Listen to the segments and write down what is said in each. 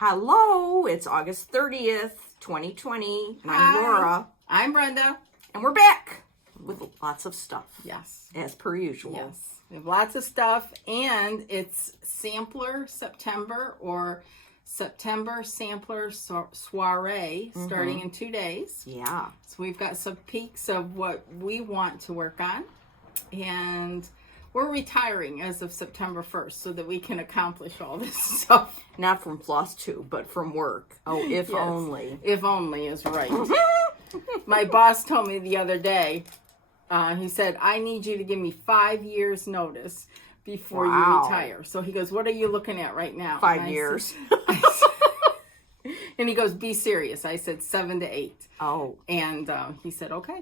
Hello, it's August 30th, 2020, and I'm Laura. I'm Brenda. And we're back with lots of stuff. Yes. As per usual. Yes. We have lots of stuff, and it's Sampler September, or September Sampler Soirée, starting in 2 days. Yeah. So we've got some peeks of what we want to work on, and we're retiring as of September 1st so that we can accomplish all this stuff. Not from Floss 2, but from work. Oh, if only. If only is right. My boss told me the other day, he said, I need you to give me 5 years notice before you retire. So he goes, what are you looking at right now? 5 years. And he goes, be serious. I said 7 to 8. Oh. And he said, okay.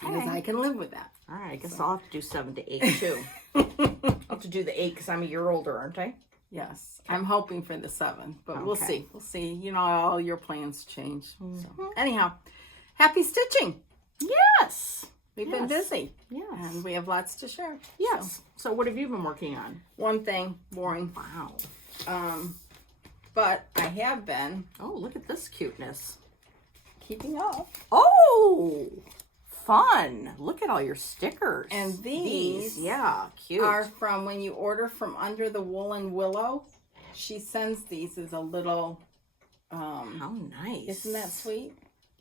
Because I can live with that. All right, I guess I'll have to do 7 to 8 too. I'll have to do the 8 because I'm a year older, aren't I? Yes. I'm hoping for the 7, but we'll see. We'll see. You know, all your plans change. So anyhow, happy stitching. Yes. We've been busy. Yes. And we have lots to share. Yes. So what have you been working on? One thing, boring. Wow. But I have been. Oh, look at this cuteness. Keeping up. Oh, fun. Look at all your stickers. And these yeah, cute. are from when you order from Under the Woolen Willow. She sends these as a little. How nice. Isn't that sweet?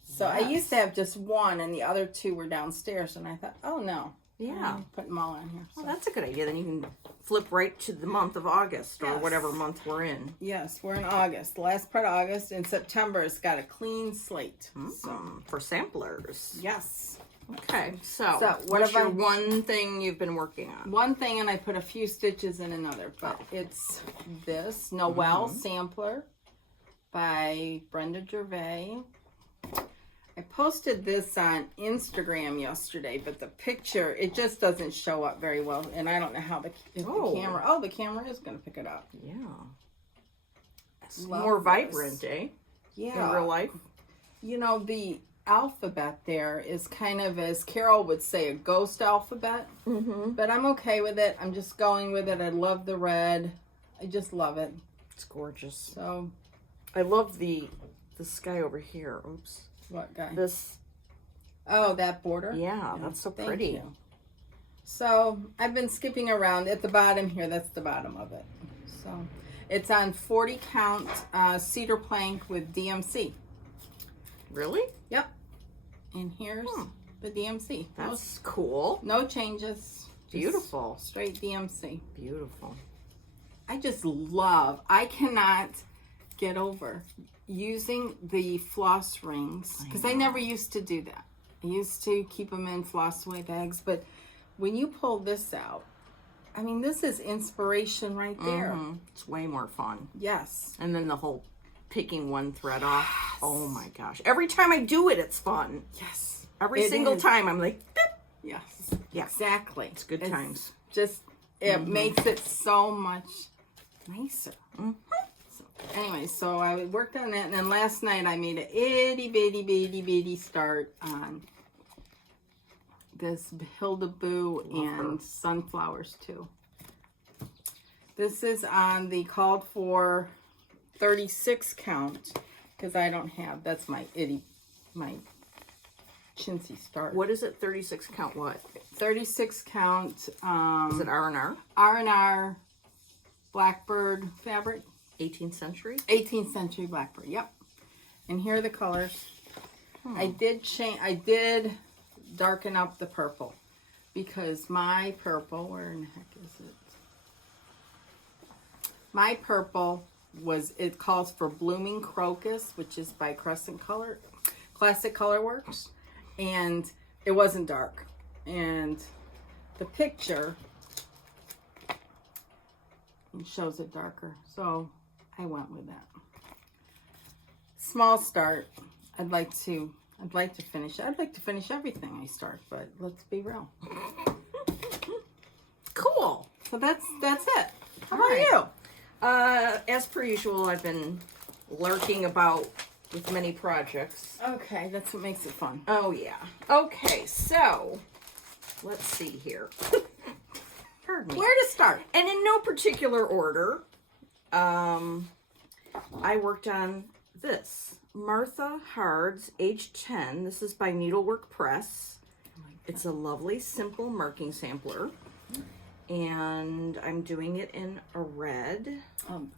So I used to have just one, and the other 2 were downstairs, and I thought, oh no. Yeah. Put them all on here. So. Well, that's a good idea. Then you can flip right to the month of August or whatever month we're in. Yes, we're in August. The last part of August. And September has got a clean slate. For samplers. Yes. Okay. So what's your one thing you've been working on? One thing, and I put a few stitches in another. But it's this Noel Sampler by Brenda Gervais. I posted this on Instagram yesterday, but the picture, it just doesn't show up very well. And I don't know how the camera, the camera is going to pick it up. Yeah. More vibrant, eh? Yeah. In real life? You know, the alphabet there is kind of, as Carol would say, a ghost alphabet. But I'm okay with it. I'm just going with it. I love the red. I just love it. It's gorgeous. So. I love the sky over here. Oops. What guy? This. Oh, that border? Yeah, that's so pretty. Thank you. So, I've been skipping around. At the bottom here, that's the bottom of it. So, it's on 40 count cedar plank with DMC. Really? Yep. And here's the DMC. That's cool. No changes. Beautiful. Straight DMC. Beautiful. I just love, I cannot get over using the floss rings, because I never used to do that. I used to keep them in floss away bags, but when you pull this out, I mean, this is inspiration right there. It's way more fun. Yes. And then the whole picking one thread off. Oh my gosh. Every time I do it, it's fun. Yes. Every single time I'm like, beep. Yes. Yeah. Exactly. It's good times. Just, it makes it so much nicer. Anyway, so I worked on that, and then last night I made an itty bitty start on this Hildeboo and sunflowers too. This is on the called for 36 count, because I don't have, that's my chintzy start. What is it? 36 count what? 36 count. Is it R&R? R&R Blackbird fabric. 18th century? 18th century Blackbird, yep. And here are the colors. I did darken up the purple, because my purple, where in the heck is it? My purple it calls for Blooming Crocus, which is by Classic Color Works, and it wasn't dark. And the picture shows it darker, so I went with that. Small start. I'd like to finish. I'd like to finish everything I start, but let's be real. Cool. So that's it. How about you? As per usual, I've been lurking about with many projects. Okay, that's what makes it fun. Oh yeah. Okay, so let's see here. Pardon me. Where to start? And in no particular order, I worked on this. Martha Hard's age 10. This is by Needlework Press. It's a lovely, simple marking sampler. And I'm doing it in a red.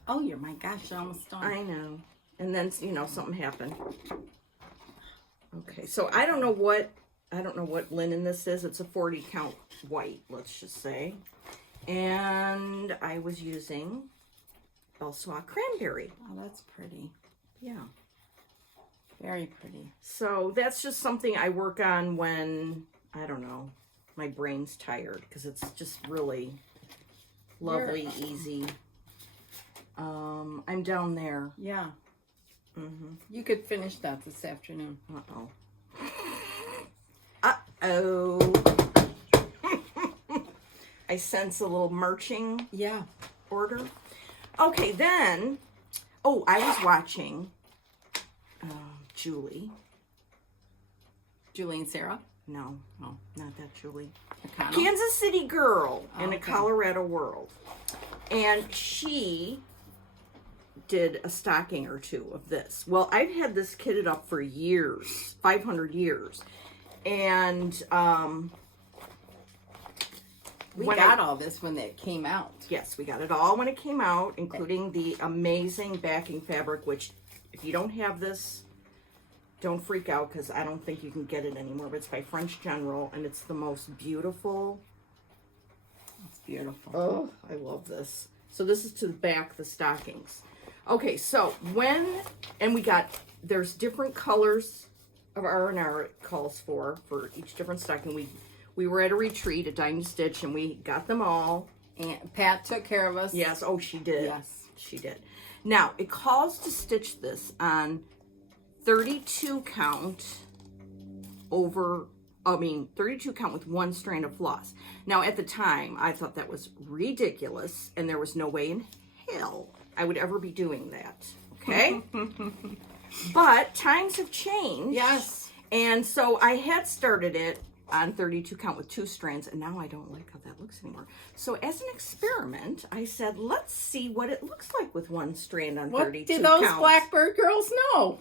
Oh, you're my gosh, you're almost done. I know. And then, you know, something happened. Okay, so I don't know what linen this is. It's a 40 count white, let's just say. And I was using Belsois Cranberry. Oh, that's pretty. Yeah. Very pretty. So that's just something I work on when, I don't know, my brain's tired, because it's just really lovely, easy. I'm down there. Yeah. You could finish that this afternoon. Uh-oh. Uh-oh. I sense a little marching order. Okay, then, I was watching Julie. Julie and Sarah? No, not that Julie. McConnell? Kansas City girl in a okay. Colorado world. And she did a stocking or two of this. Well, I've had this kitted up for years, 500 years. And we got all this when it came out. Yes, we got it all when it came out, including the amazing backing fabric, which if you don't have this, don't freak out, because I don't think you can get it anymore. But it's by French General, and it's the most beautiful. It's beautiful. Oh, I love this. So this is to the back, the stockings. Okay, so there's different colors of R&R it calls for each different stocking. We were at a retreat at Dime Stitch, and we got them all. And Pat took care of us. Yes, she did. Yes. She did. Now, it calls to stitch this on 32 count 32 count with one strand of floss. Now, at the time, I thought that was ridiculous, and there was no way in hell I would ever be doing that. Okay? But times have changed. Yes. And so I had started it on 32 count with 2 strands, and now I don't like how that looks anymore. So as an experiment, I said, let's see what it looks like with 1 strand on 32 What did those counts. Blackbird girls know?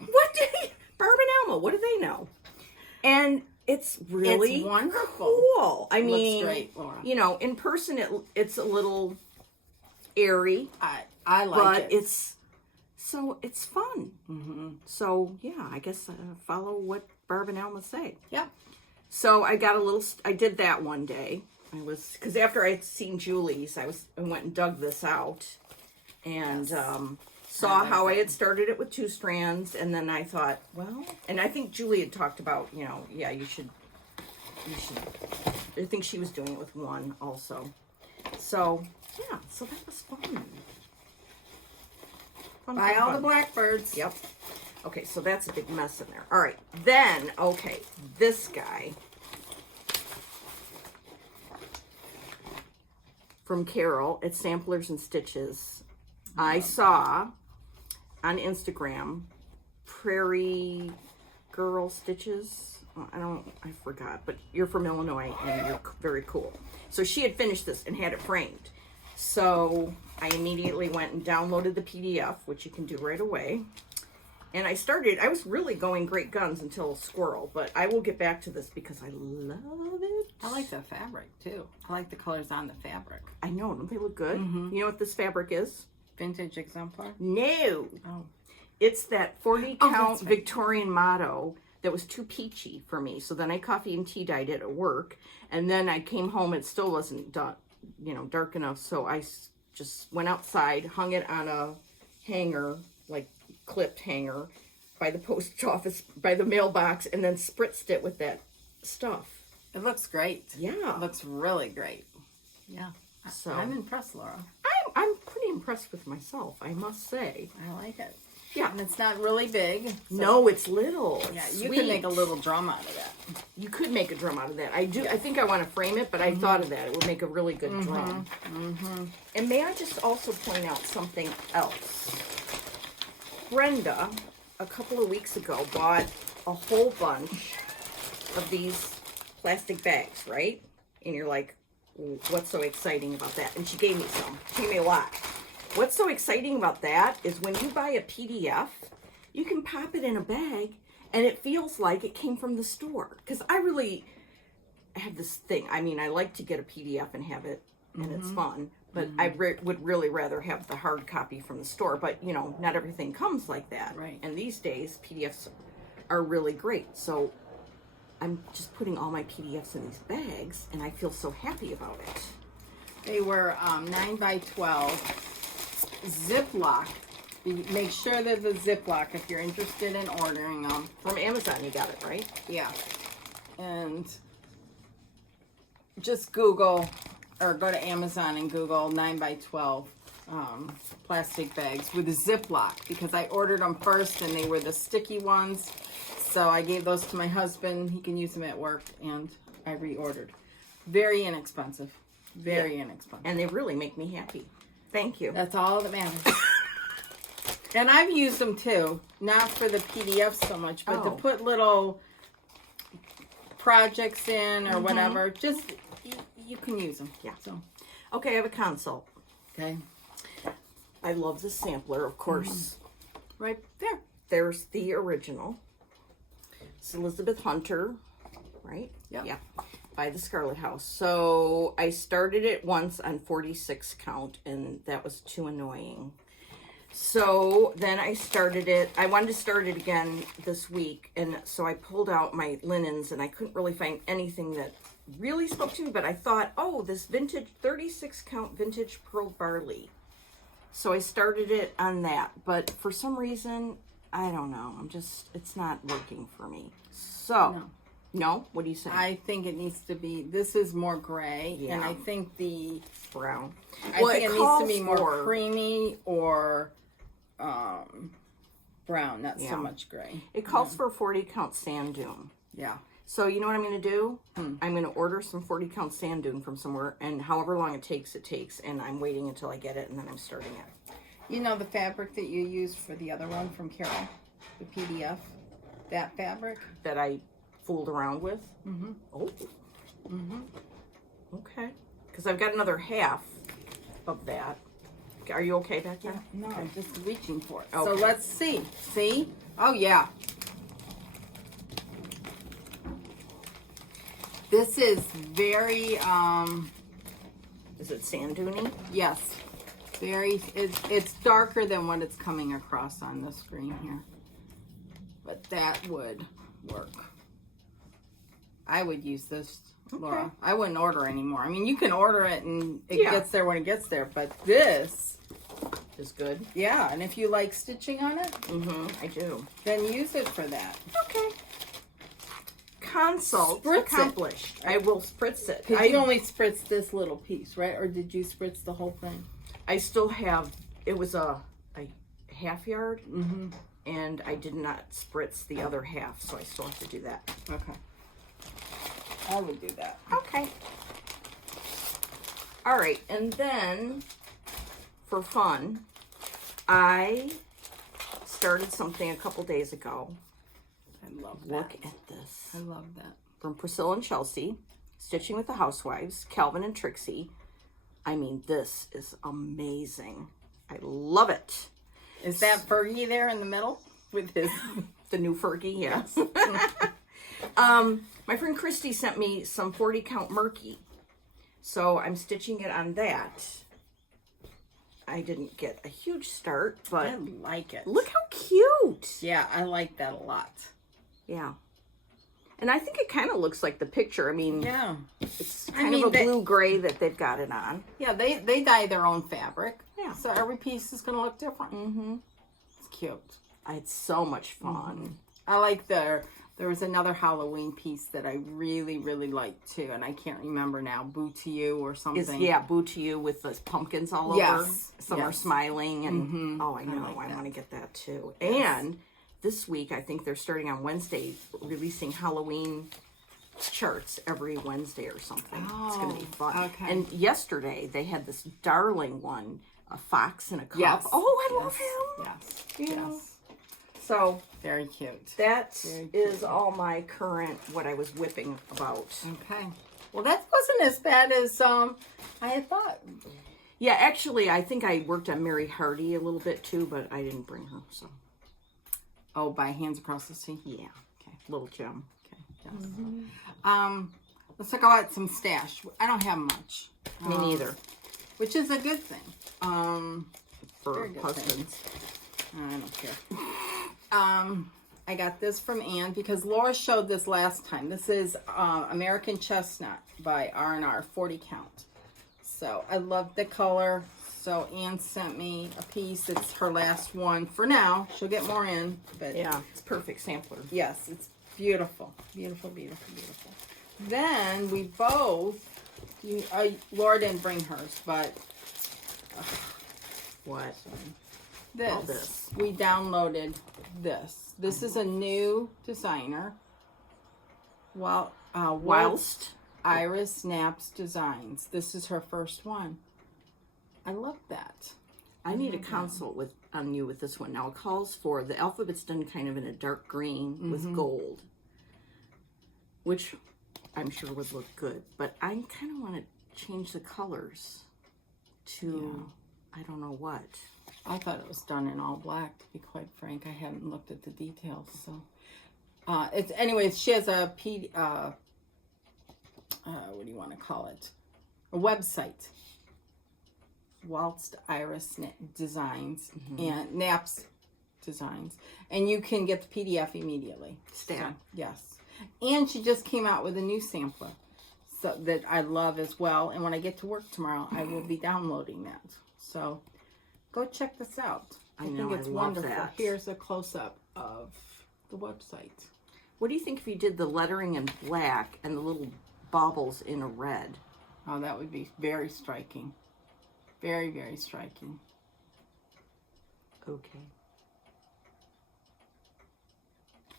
Barb and Alma, what do they know? And it's really It's wonderful. cool. I mean, looks great, Laura. You know, in person it's a little airy. I like it. But it's fun. Mm-hmm. So yeah, I guess follow what Barb and Alma say. Yeah. So I did that one day. Because after I had seen Julie's, I went and dug this out, and saw how I had started it with 2 strands, and then I thought, well, and I think Julie had talked about, you should. I think she was doing it with 1 also. So yeah, so that was fun. Buy all the Blackbirds. Yep. Okay, so that's a big mess in there. All right, then, this guy from Carol at Samplers and Stitches. I saw on Instagram Prairie Girl Stitches. I forgot, but you're from Illinois and you're very cool. So she had finished this and had it framed. So I immediately went and downloaded the PDF, which you can do right away. And I was really going great guns until Squirrel, but I will get back to this because I love it. I like the fabric, too. I like the colors on the fabric. I know, don't they look good? Mm-hmm. You know what this fabric is? Vintage exemplar? No. Oh. It's that 40 count right. Victorian motto that was too peachy for me. So then I coffee and tea dyed it at work. And then I came home, it still wasn't done, dark enough. So I just went outside, hung it on a hanger, like clipped hanger, by the post office, by the mailbox, and then spritzed it with that stuff. It looks great. Yeah. It looks really great. Yeah. So I'm impressed, Laura. I'm pretty impressed with myself, I must say. I like it. Yeah. And it's not really big. So no, it's little. Yeah, It's you sweet. can make a little drum out of that. You could make a drum out of that. I do. I think I want to frame it, but I thought of that. It would make a really good drum. Mm-hmm. And may I just also point out something else? Brenda, a couple of weeks ago, bought a whole bunch of these plastic bags, right? And you're like, what's so exciting about that? And she gave me some. She gave me a lot. what's so exciting about that is when you buy a PDF, you can pop it in a bag and it feels like it came from the store. Because I really have this thing. I mean, I like to get a PDF and have it, and it's fun. But I would really rather have the hard copy from the store. But, you know, not everything comes like that. Right. And these days, PDFs are really great. So I'm just putting all my PDFs in these bags, and I feel so happy about it. They were 9 by 12 Ziploc. Make sure they're the Ziploc if you're interested in ordering them. From Amazon, you got it, right? Yeah. And just Google, or go to Amazon and Google 9 by 12 plastic bags with a Ziploc, because I ordered them first and they were the sticky ones. So I gave those to my husband. He can use them at work, and I reordered. Very inexpensive. Very inexpensive. And they really make me happy. Thank you. That's all that matters. And I've used them too, not for the PDF so much, but to put little projects in or whatever. Just, you can use them. Yeah. So, Okay, I have a consult. okay. I love the sampler, of course. Right there. There's the original. It's Elizabeth Hunter, right? Yep. Yeah. By the Scarlet House. So I started it once on 46 count, and that was too annoying. So then I started it. I wanted to start it again this week, and so I pulled out my linens, and I couldn't really find anything that really spoke to me, but I thought, oh, this vintage 36 count vintage pearl barley. So I started it on that, but for some reason, I don't know. It's not working for me. So, no? What do you say? I think it needs to be, this is more gray, and I think the brown. I think it needs to be more creamy or brown, not so much gray. It calls for a 40 count sand dune. Yeah. So you know what I'm going to do? I'm going to order some 40 count sand dune from somewhere, and however long it takes, and I'm waiting until I get it, and then I'm starting it. You know the fabric that you used for the other one from Carol? The PDF? That fabric? That I fooled around with? Oh. Okay. Because I've got another half of that. Are you okay back there? No, Okay. I'm just reaching for it. Okay. So let's see. See? Oh, yeah. This is very, Is it sand duney? yes. Very, it's darker than what it's coming across on the screen here. But that would work. I would use this, Laura. I wouldn't order anymore. I mean, you can order it and it gets there when it gets there, but this is good. Yeah, and if you like stitching on it, I do. then use it for that. Okay. Consult Spritz it. accomplished. I will spritz it. Because you only spritz this little piece, right? Or did you spritz the whole thing? I still have, it was a half yard, and I did not spritz the other half, so I still have to do that. Okay. I would do that. Okay. All right, and then for fun, I started something a couple days ago. I love that. Look at this. I love that. From Priscilla and Chelsea, Stitching with the Housewives, Calvin and Trixie. I mean, this is amazing. I love it. Is that Fergie there in the middle with his... The new Fergie, yes. My friend Christy sent me some 40 count Murky. So I'm stitching it on that. I didn't get a huge start, but I like it. look how cute. Yeah, I like that a lot. Yeah. And I think it kind of looks like the picture. I mean, Yeah. it's kind of a they- blue-gray that they've got it on. Yeah, they dye their own fabric. Yeah. So every piece is going to look different. It's cute. It's so much fun. I like there was another Halloween piece that I really, really liked too, and I can't remember now. Boo to You or something. Boo to You with the pumpkins all Yes, over. Some are yes. smiling, and oh, I know, like I that. want to get that too. And this week, I think they're starting on Wednesday, releasing Halloween charts every Wednesday or something. It's going to be fun. okay. And yesterday, they had this darling one, a fox in a cup. Yes. Oh, I love him. Yes. You know. Yes. So Very cute. that Very is all my current, what I was whipping about. Okay. Well, that wasn't as bad as I had thought. Yeah, actually, I think I worked on Mary Hardy a little bit too, but I didn't bring her, so. Oh, by Hands Across the Sea? Yeah. Okay. Little gem. Okay. Yes. Let's talk about some stash. I don't have much. Me neither. Which is a good thing. For very good husbands. I don't care. I got this from Ann because Laura showed this last time. This is American Chestnut by R&R 40 count. So I love the color. So Ann sent me a piece. It's her last one for now. She'll get more in, but Yeah, it's perfect sampler. yes, it's beautiful, beautiful, beautiful, beautiful. Then we both. Laura didn't bring hers, but What? this, All this. we downloaded this. This is a new designer. Well, Whilst. Iris Knapp's Designs. This is her first one. I love that. I need a consult on you with this one. Now it calls for the alphabet's done kind of in a dark green with gold, which I'm sure would look good. But I kind of want to change the colors to I don't know what. I thought it was done in all black. To be quite frank, I haven't looked at the details. So, it's anyways. She has a what do you want to call it? A website. Whilst Iris Designs and Knapp's Designs, and you can get the PDF immediately. Stamp. So, yes, and she just came out with a new sampler, so that I love as well. And when I get to work tomorrow, I will be downloading that. So go check this out. I think it's wonderful. That. Here's a close up of the website. What do you think if you did the lettering in black and the little baubles in a red? Oh, that would be very striking. Very, very striking. Okay.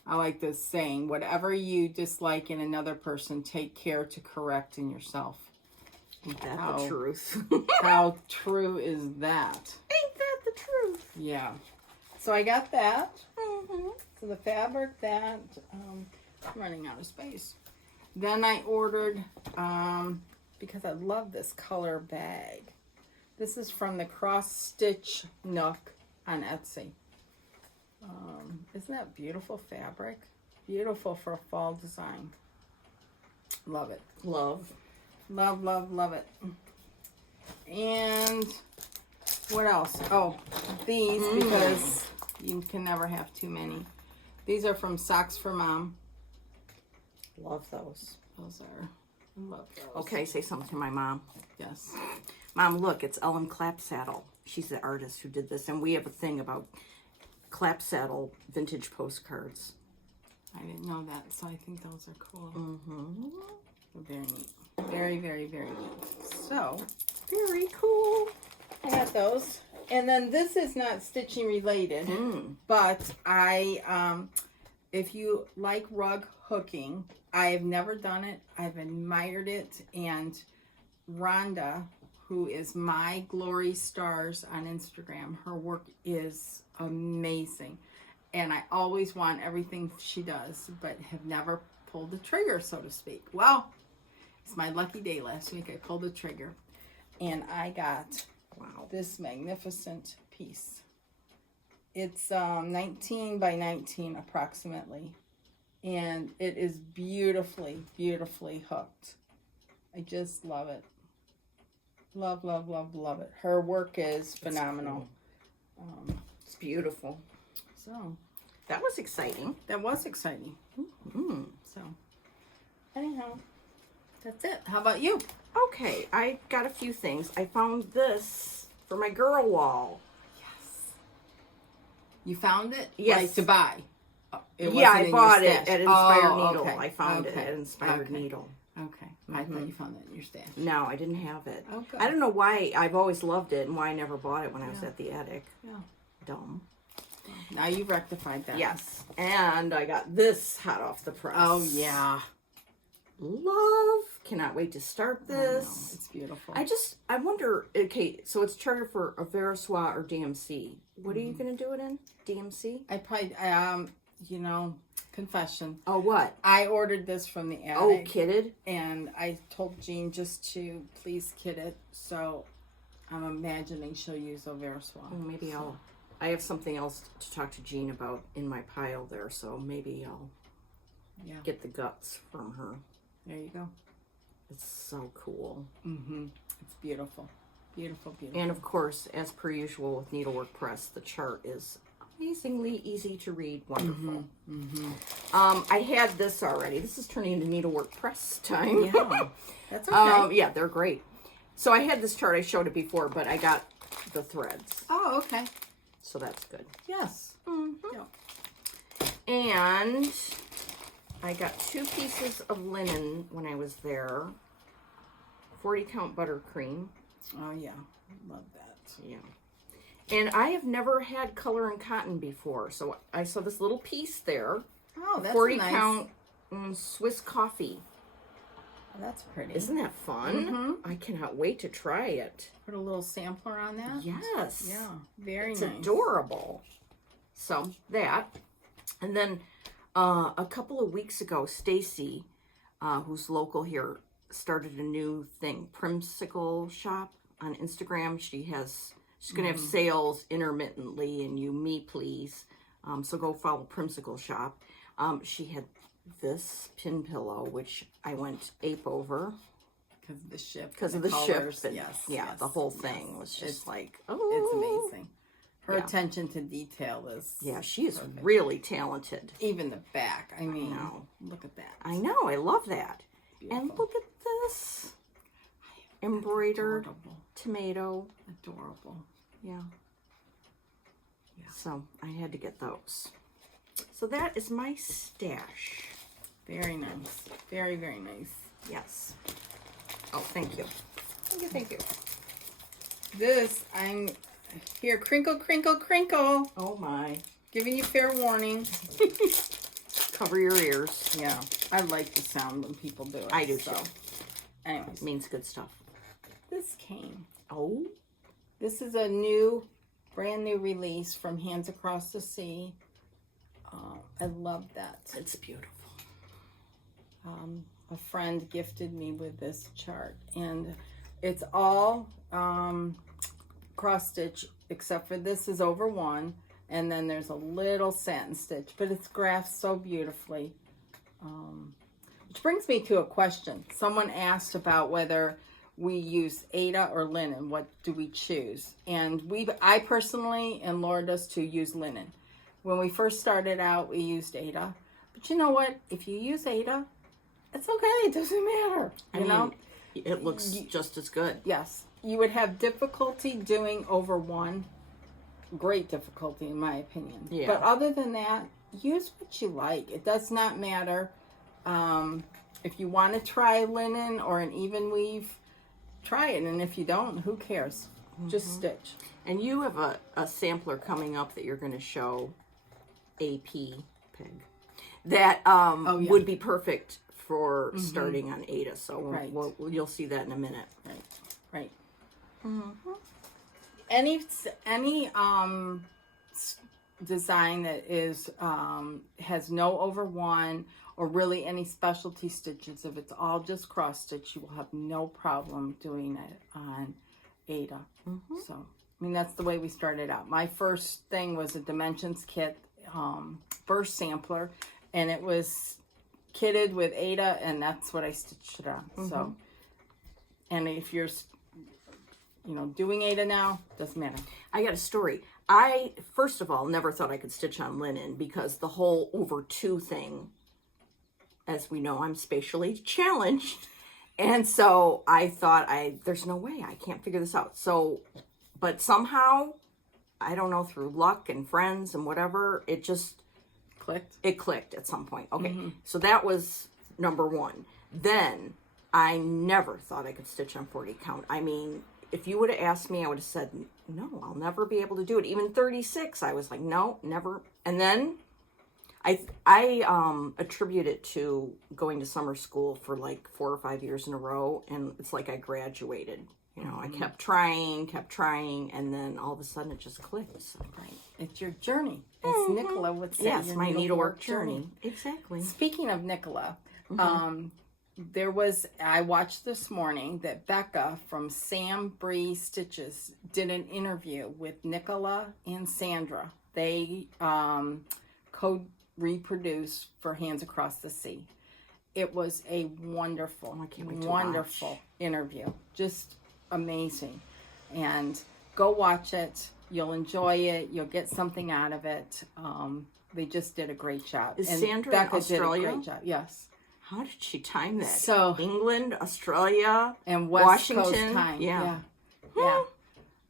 I like this saying, whatever you dislike in another person, take care to correct in yourself. Ain't that the truth? How true is that? Ain't that the truth? Yeah. So I got that. So the fabric that, I'm running out of space. Then I ordered, because I love this color bag. This is from the Cross Stitch Nook on Etsy. Isn't that beautiful fabric? Beautiful for a fall design. Love it. Love. Love, love, love it. And what else? Oh, these, because you can never have too many. These are from Socks for Mom. Love those. Those are, I love those. Okay, say something to my mom. Yes. Mom, look, it's Ellen Clapsaddle. She's the artist who did this, and we have a thing about Clapsaddle vintage postcards. I didn't know that, so I think those are cool. They're very neat. Very, very, very neat. So, Very cool. I got those. And then this is not stitching related, but if you like rug hooking, I've never done it. I've admired it. And Rhonda, who is My Glory Stars on Instagram, her work is amazing. And I always want everything she does, but have never pulled the trigger, so to speak. Well, it's my lucky day last week. I pulled the trigger. And I got this magnificent piece. It's 19 by 19 approximately. And it is beautifully, beautifully hooked. I just love it. Love, love, love, love it. Her work is phenomenal. It's beautiful. So, That was exciting. that was exciting. So, anyhow, that's it. How about you? Okay, I got a few things. I found this for my girl wall. Yes. You found it? Yes. Like to buy? It Yeah, wasn't I in bought your it stash. at Inspired Oh, Needle. okay. I found it Okay. at Inspired Okay. Needle. Okay. I thought you found that in your stash. No, I didn't have it. Okay. I don't know why. I've always loved it and why I never bought it when I was at the attic. Yeah. Dumb. Now you've rectified that. Yes. And I got this hot off the press. Oh, yeah. Love. Cannot wait to start I know. this. It's beautiful. I wonder, okay, so it's chartered for a Veriswa or DMC. What are you going to do it in? DMC? I probably, confession. Oh, what? I ordered this from the attic. Oh, kitted? And I told Jean just to please kit it. So I'm imagining she'll use over as well. Well, maybe I have something else to talk to Jean about in my pile there, so maybe I'll get the guts from her. There you go. It's so cool. Mm-hmm. It's beautiful. Beautiful, beautiful. And of course, as per usual with Needlework Press, the chart is amazingly easy to read. Wonderful. Mm-hmm. Mm-hmm. I had this already. This is turning into Needlework Press time. Yeah, that's okay. Yeah, they're great. So I had this chart. I showed it before, but I got the threads. Oh, okay. So that's good. Yes. Mm-hmm. Yeah. And I got 2 pieces of linen when I was there. 40 count buttercream. Oh, yeah. Love that. Yeah. And I have never had color and cotton before. So I saw this little piece there. Oh, that's 40 nice. count Swiss coffee. Oh, that's pretty. Isn't that fun? Mm-hmm. I cannot wait to try it. Put a little sampler on that? Yes. Yeah. Very It's nice. adorable. So that. And then a couple of weeks ago, Stacy, who's local here, started a new thing, Primsicle Shop on Instagram. She's going to have sales intermittently, and you me please. So go follow Primsicle Shop. She had this pin pillow, which I went ape over. Because of the shift. Because of the shift. And, yes. Yeah, yes, the whole thing was just it's oh. amazing. Her attention to detail is Yeah, she is perfect. really talented. Even the back. I mean, know. look at that. I know, I love that. Beautiful. And look at this. Embroidered Adorable. tomato. Adorable. Yeah. So I had to get those. So that is my stash. Very nice. Very, very nice. Yes. Oh, thank you. Thank you, thank you. This, I'm here, crinkle, crinkle, crinkle. Oh my. Giving you fair warning. Cover your ears. Yeah, I like the sound when people do it. I do too. Anyways, It means good stuff. this came. Oh. This is a brand new release from Hands Across the Sea. I love that. It's beautiful. A friend gifted me with this chart, and it's all cross stitch except for this is over 1, and then there's a little satin stitch, but it's graphed so beautifully. Which brings me to a question. Someone asked about whether we use Aida or linen. What do we choose? And I personally, and Laura does too, use linen. When we first started out, we used Aida. But you know what? If you use Aida, it's okay. It doesn't matter. You know? It looks just as good. Yes. You would have difficulty doing over 1. Great difficulty, in my opinion. Yeah. But other than that, use what you like. It does not matter. If you want to try linen or an even weave, try it. And if you don't, who cares? Just stitch. And you have a sampler coming up that you're going to show AP Pig that would be perfect for starting on Aida. So Right. you'll see that in a minute. Right. Any design that is has no over 1 or really any specialty stitches, if it's all just cross stitch, you will have no problem doing it on Aida. So I mean, that's the way we started out. My first thing was a dimensions kit burst sampler, and it was kitted with Aida, and that's what I stitched it on. So, and if you're doing Aida now, doesn't matter. I got a story. I, first of all, never thought I could stitch on linen because the whole over 2 thing, as we know, I'm spatially challenged. And so I thought, there's no way, I can't figure this out. So, but somehow, I don't know, through luck and friends and whatever, it just Clicked. It clicked at some point. Okay, so that was number 1. Then, I never thought I could stitch on 40 count. I mean, if you would have asked me, I would have said, no, I'll never be able to do it. Even 36, I was like, no, never. And then I attribute it to going to summer school for like 4 or 5 years in a row, and it's like I graduated. You know, I kept trying, and then all of a sudden it just clicked. So. Right. It's your journey. As Nicola would say. Yes, your my needlework journey. Exactly. Speaking of Nicola, I watched this morning that Becca from Sampler Stitches did an interview with Nicola and Sandra. They co-reproduced for Hands Across the Sea. It was a wonderful, wonderful interview. Just amazing. And go watch it. You'll enjoy it. You'll get something out of it. They just did a great job. Is and Sandra Becca in Australia? did a great job. Yes. How did she time that? So England, Australia, and West Washington. Coast time. Yeah. Yeah.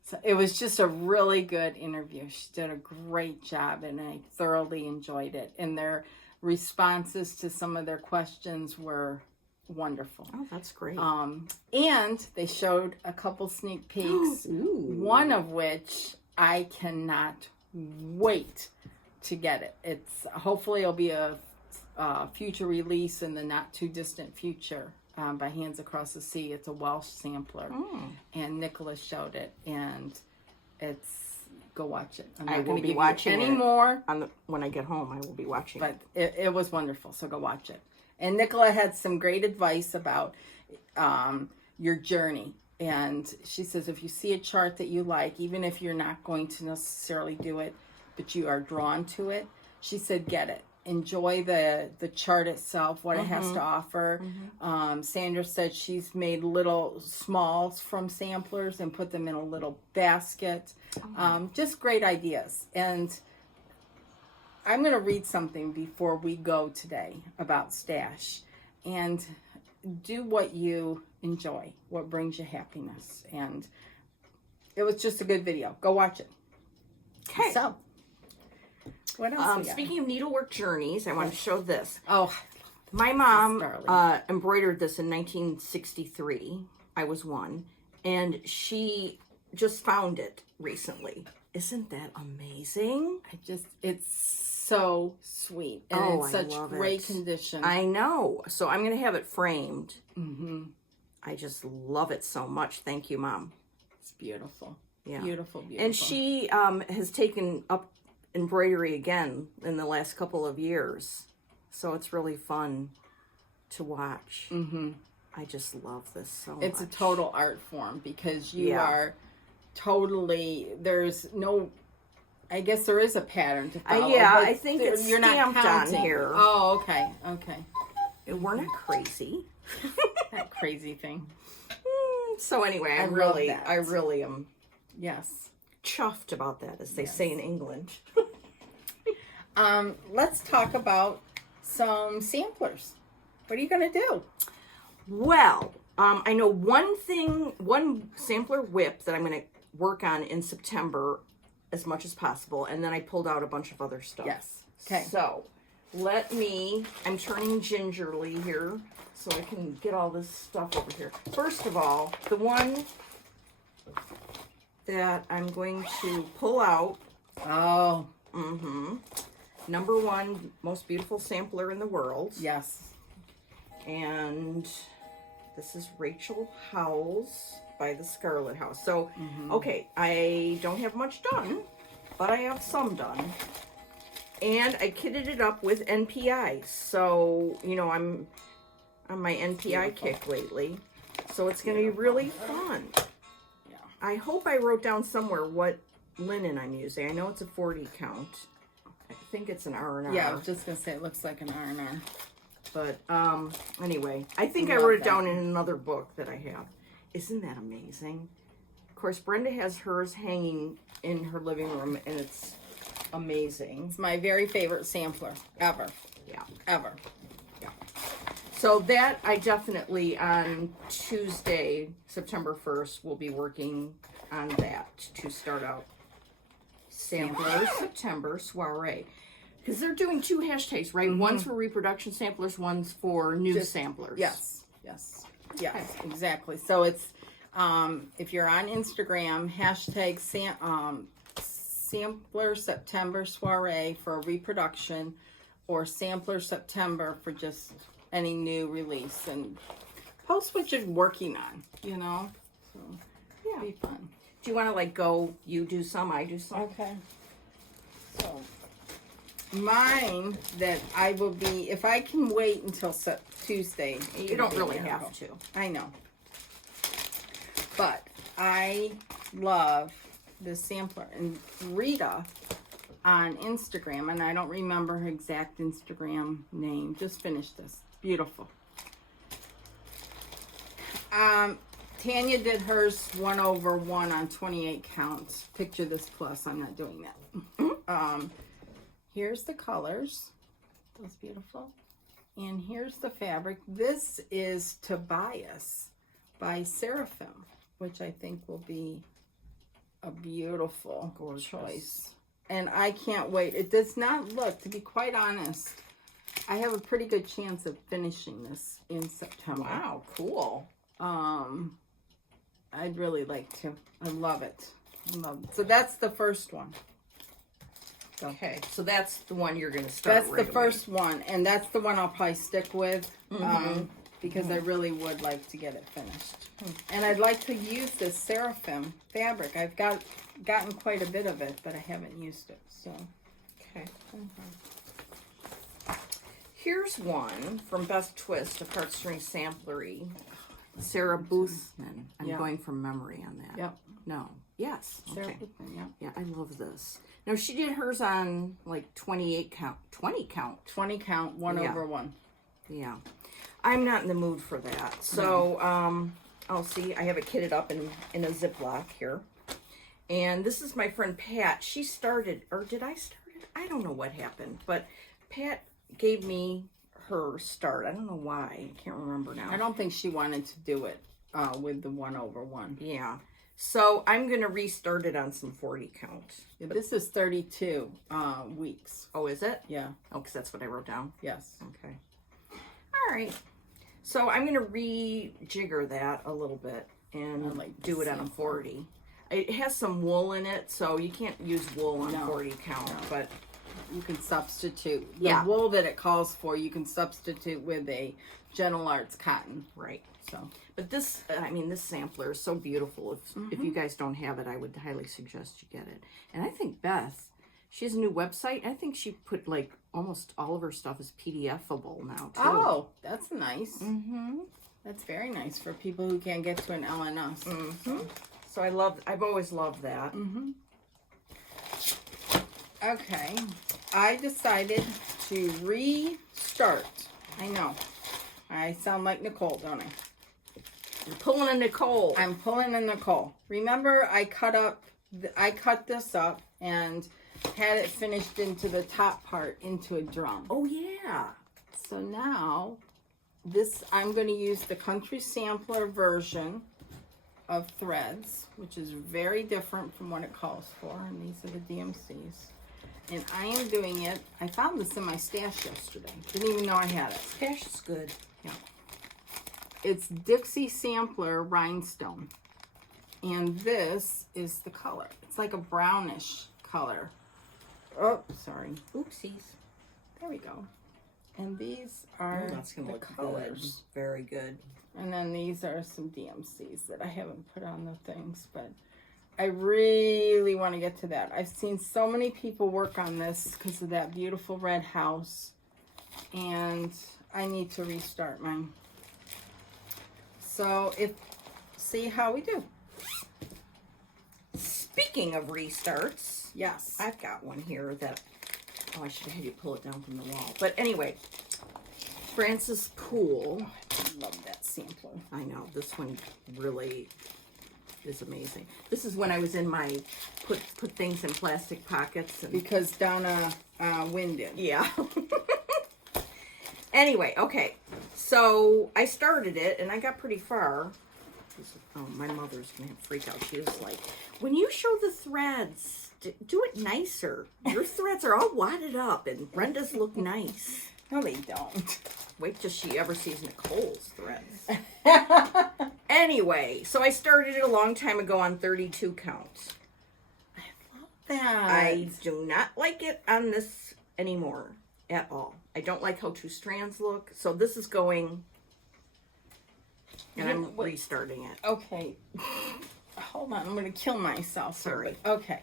So it was just a really good interview. She did a great job, and I thoroughly enjoyed it. And their responses to some of their questions were wonderful. Oh, that's great. And they showed a couple sneak peeks, one of which I cannot wait to get it. It's hopefully it'll be a future release in the not too distant future by Hands Across the Sea. It's a Welsh sampler, and Nicholas showed it, and it's go watch it. I'm not I will gonna be give watching you it any more. When I get home, I will be watching. But it was wonderful, so go watch it. And Nicola had some great advice about your journey. And she says if you see a chart that you like, even if you're not going to necessarily do it, but you are drawn to it, she said get it. Enjoy the chart itself, what it has to offer. Sandra said she's made little smalls from samplers and put them in a little basket. Just great ideas. And I'm going to read something before we go today about stash. And do what you enjoy, what brings you happiness. And it was just a good video. Go watch it. Okay. So, what else we got? Speaking of needlework journeys, I want to show this. Oh, my mom embroidered this in 1963. I was one. And she just found it recently. Isn't that amazing? It's so sweet. And it's such great condition. I know. So I'm going to have it framed. I just love it so much. Thank you, Mom. It's beautiful. Yeah. Beautiful. And she has taken up embroidery again in the last couple of years. So it's really fun to watch. I just love this so much. It's a total art form because you are totally, there's no, I guess there is a pattern to follow. I think it's you're stamped not on here. Oh, okay. We're not crazy. That crazy thing. So anyway, I really am chuffed about that, as they say in England. Let's talk about some samplers. What are you going to do? Well, I know one sampler whip that I'm going to work on in September as much as possible, and then I pulled out a bunch of other stuff. Yes. Okay. So, I'm turning gingerly here so I can get all this stuff over here. First of all, the one that I'm going to pull out. Oh. Number one, most beautiful sampler in the world. Yes. And this is Rachel Howells by the Scarlet House. So, okay, I don't have much done, but I have some done. And I kitted it up with NPI. So, I'm on my NPI kick lately. So it's going to be really fun. Yeah. I hope I wrote down somewhere what linen I'm using. I know it's a 40 count. I think it's an R&R. Yeah, I was just going to say it looks like an R&R. But anyway, I think I wrote it down in another book that I have. Isn't that amazing? Of course, Brenda has hers hanging in her living room, and it's amazing. It's my very favorite sampler ever. Yeah. Ever. Yeah. So that I definitely, on Tuesday, September 1st, will be working on that to start out Sampler September Soirée. Because they're doing two hashtags, right? One's for reproduction samplers, one's for new samplers. Yes, exactly. So it's, if you're on Instagram, hashtag Sampler September Soirée for reproduction, or Sampler September for just any new release. And post what you're working on, So, it'll be fun. Do you want to, go, you do some, I do some? Okay. So, mine that I will be, if I can wait until Tuesday. You don't really have to. I know. But I love the sampler. And Rita on Instagram, and I don't remember her exact Instagram name, just finished this. Beautiful. Tanya did hers 1/1 on 28 counts. Picture this plus. I'm not doing that. Here's the colors. That's beautiful. And here's the fabric. This is Tobias by Seraphim, which I think will be a beautiful choice. And I can't wait. It does not look, to be quite honest, I have a pretty good chance of finishing this in September. Wow, cool. I'd really like to. I love it. So that's the first one. Okay, so that's the one you're going to start That's right the first one, and that's the one I'll probably stick with, because I really would like to get it finished. And I'd like to use this Seraphim fabric. I've gotten quite a bit of it, but I haven't used it. So, okay. Here's one from Best Twist, a Heartstring Samplery. Sarah Boothman. I'm going from memory on that. Yep. No. Yes. Sarah Okay. Boothman, yeah. Yeah, I love this. Now, she did hers on like 28 count. 20 count. 20 count, 1/1. Yeah. I'm not in the mood for that. So, I'll see. I have it kitted up in a Ziploc here. And this is my friend Pat. She started, or did I start it? I don't know what happened. But Pat gave me her start. I don't know why. I can't remember now. I don't think she wanted to do it with the 1/1. Yeah. So I'm going to restart it on some 40 count. Yeah, this is 32 weeks. Oh, is it? Yeah. Oh, because that's what I wrote down. Yes. Okay. All right. So I'm going to rejigger that a little bit and do it on a 40. It has some wool in it, so you can't use wool on 40 count, but you can substitute. Yeah. The wool that it calls for, you can substitute with a Gentle Arts cotton. Right. So, but this, I mean, this sampler is so beautiful. If you guys don't have it, I would highly suggest you get it. And I think Beth, she has a new website. I think she put like almost all of her stuff is PDF-able now too. Oh, that's nice. That's very nice for people who can't get to an LNS. So I've always loved that. Okay, I decided to restart. I know, I sound like Nicole, don't I? You're pulling a Nicole. I'm pulling a Nicole. Remember, I cut this up and had it finished into the top part into a drum. Oh yeah. So now, I'm going to use the Country Sampler version of threads, which is very different from what it calls for. And these are the DMCs. And I am doing it. I found this in my stash yesterday. Didn't even know I had it. Stash is good. Yeah. It's Dixie Sampler Rhinestone. And this is the color. It's like a brownish color. Oh, sorry. Oopsies. There we go. And these are that's gonna the look colors. good. Very good. And then these are some DMCs that I haven't put on the things, but I really want to get to that. I've seen so many people work on this because of that beautiful red house, and I need to restart mine. So see how we do. Speaking of restarts, Yes. I've got one here that, I should have had you pull it down from the wall. But anyway, Francis Poole. I love that sampler. I know, this one really is amazing. This is when I was in my put things in plastic pockets. And, Because Donna winded. yeah. Anyway, okay. So I started it and I got pretty far. Oh, my mother's going to freak out. She was like, when you show the threads, do it nicer. Your threads are all wadded up and Brenda's look nice. No, they don't. Wait till she ever sees Nicole's threads. Anyway, so I started it a long time ago on 32 counts. I love that. I do not like it on this anymore at all. I don't like how 2 strands look. So this is going, and I'm restarting it. Okay. Hold on, I'm going to kill myself. Sorry. Okay.